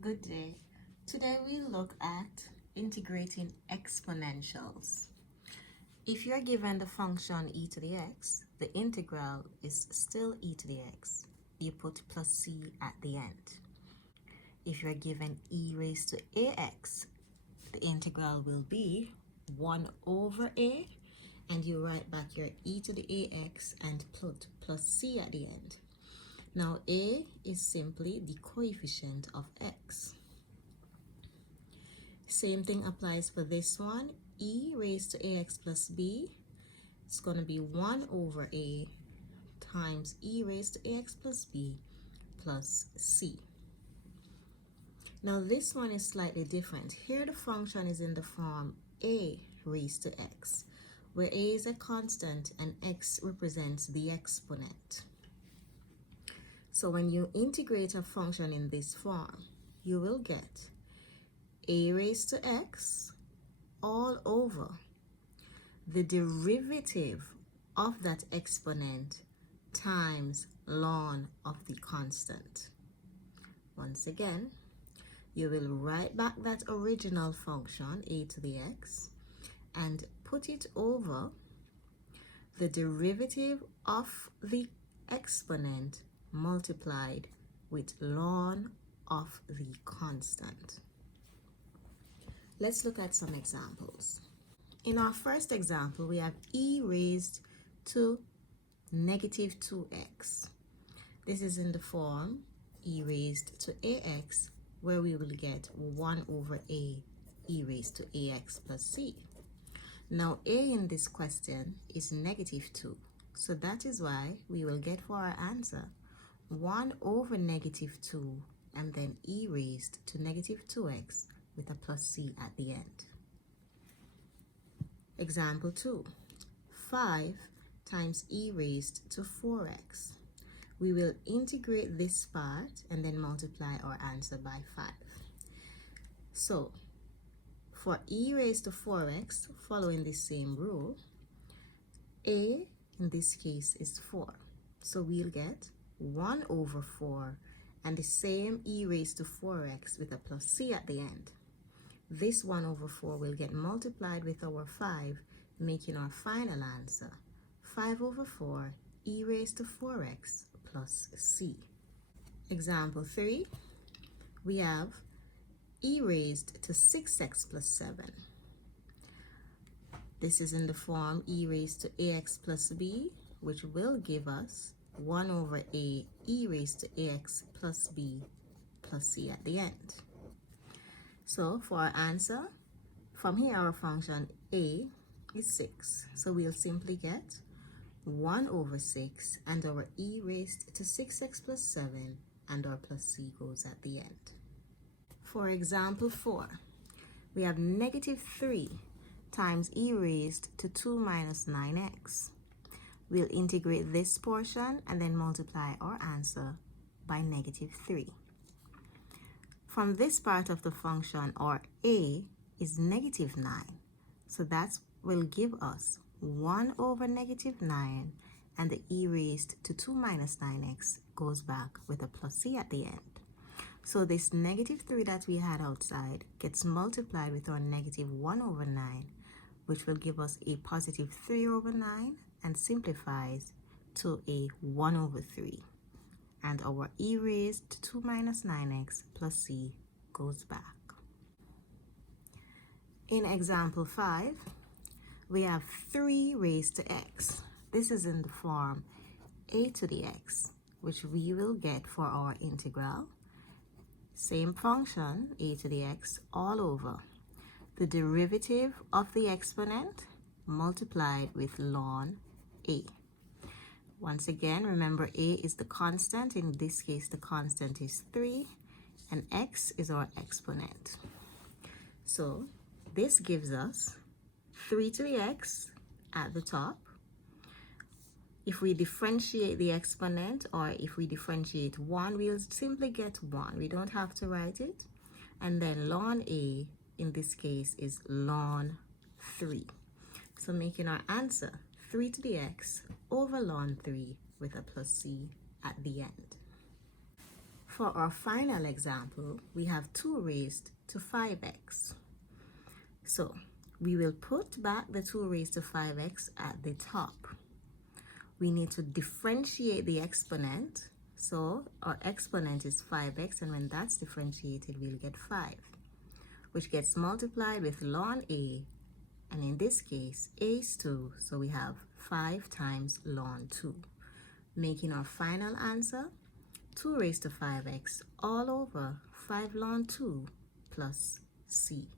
Good day. Today we look at integrating exponentials. If you're given the function e to the x, the integral is still e to the x. You put plus c at the end. If you're given e raised to ax, the integral will be 1 over a, and you write back your e to the ax and put plus c at the end. Now a is simply the coefficient of x. Same thing applies for this one. E raised to ax plus b is going to be 1 over a times e raised to ax plus b plus c. Now this one is slightly different. Here the function is in the form a raised to x, where a is a constant and x represents the exponent. So when you integrate a function in this form, you will get a raised to x all over the derivative of that exponent times ln of the constant. Once again, you will write back that original function, a to the x, and put it over the derivative of the exponent multiplied with ln of the constant. Let's look at some examples. In our first example, we have e raised to negative 2x. This is in the form e raised to ax, where we will get 1 over a e raised to ax plus c. Now a in this question is negative 2, so that is why we will get for our answer 1 over negative 2 and then e raised to negative 2x with a plus c at the end. Example 2, 5 times e raised to 4x. We will integrate this part and then multiply our answer by 5. So for e raised to 4x, following the same rule, a in this case is 4. So we'll get 1 over 4 and the same e raised to 4x with a plus c at the end. This 1 over 4 will get multiplied with our 5, making our final answer 5 over 4 e raised to 4x plus c. Example 3, we have e raised to 6x plus 7. This is in the form e raised to ax plus b, which will give us 1 over a e raised to ax plus b plus c at the end. So for our answer, from here our function a is 6. So we'll simply get 1 over 6 and our e raised to 6x plus 7 and our plus c goes at the end. For example 4, we have negative 3 times e raised to 2 minus 9x. We'll integrate this portion and then multiply our answer by negative 3. From this part of the function, our a is negative 9. So that will give us 1 over negative 9 and the e raised to 2 minus 9x goes back with a plus c at the end. So this negative 3 that we had outside gets multiplied with our negative 1 over 9, which will give us a positive 3 over 9 and simplifies to a 1 over 3. And our e raised to 2 minus 9x plus c goes back. In example 5, we have 3 raised to x. This is in the form a to the x, which we will get for our integral. Same function, a to the x, all over the derivative of the exponent multiplied with ln a. Once again, remember a is the constant. In this case, the constant is 3, and x is our exponent. So this gives us 3 to the x at the top. If we differentiate the exponent, or if we differentiate 1, we'll simply get 1. We don't have to write it. And then ln a, in this case, is ln 3. So making our answer 3 to the x over ln 3 with a plus c at the end. For our final example, we have 2 raised to 5x. So we will put back the 2 raised to 5x at the top. We need to differentiate the exponent. So our exponent is 5x, and when that's differentiated, we'll get 5, which gets multiplied with ln a, and in this case, a is 2, so we have 5 times ln 2, making our final answer 2 raised to 5x all over 5 ln 2 plus c.